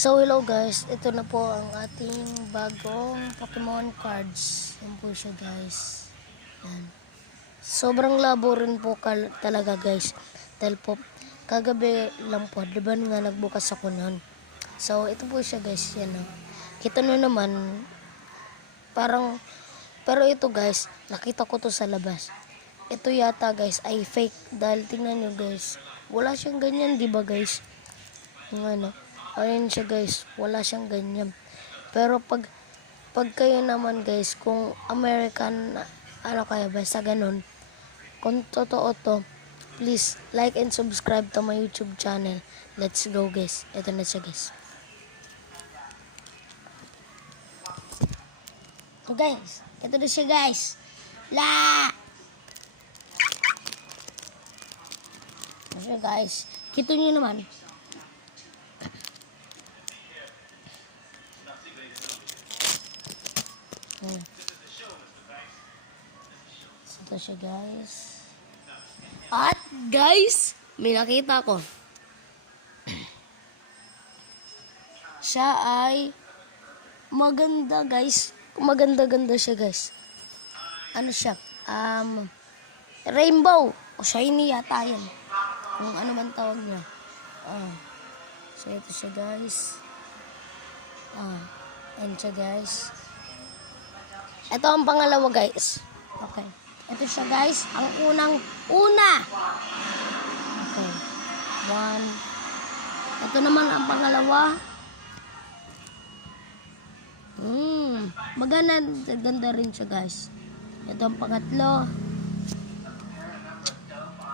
So hello guys, ito na po ang ating bagong Pokemon cards. Yan po siya guys. Yan. Sobrang labo rin po talaga guys. Dahil po kagabi lang po, diba nga nagbukas ako nun. So ito po siya guys, yan o. Kita nyo naman, parang, pero ito guys, nakita ko to sa labas. Ito yata guys ay fake dahil tingnan nyo guys, wala siyang ganyan diba guys? Yung ano, ayun siya guys, wala siyang ganyan. Pero pag kayo naman guys, kung American, ano kaya basta ganun, kung totoo to, please like and subscribe to my YouTube channel. Let's go guys, ito na siya guys. So guys, ito na siya guys. Ito siya guys, kita nyo naman. Ito siya guys. At guys, may nakita ko. Siya ay maganda guys. Maganda-ganda siya guys. Ano siya? Rainbow. O shiny yata yan. Kung ano man tawag niya. So ito siya guys. Ayan siya guys. Ito ang pangalawa guys. Okay. Ito siya guys. Ang una. Okay. 1. Ito naman ang pangalawa. Maganda rin siya guys. Ito ang pangatlo.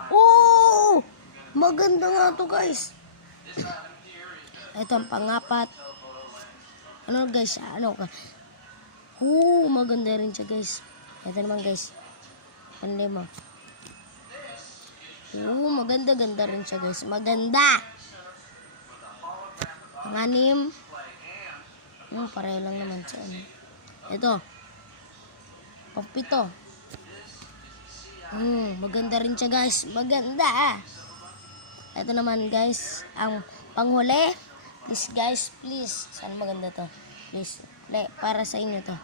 Oh! Maganda nga to guys. Ito ang pangapat. Ano guys? Maganda rin siya guys. Ito naman guys. Panlima. Maganda rin siya guys. Maganda. Ang-anim. Pareho lang naman siya. Ito. Pang-7. Maganda rin siya guys. Maganda. Ito naman guys. Ang panghuli. Please guys, please. Sana maganda to. Please. Para sa inyo to.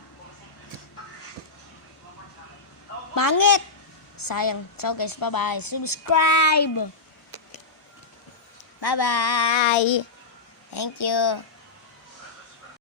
Pangit! Sayang. So guys, bye-bye. Subscribe! Bye-bye! Thank you.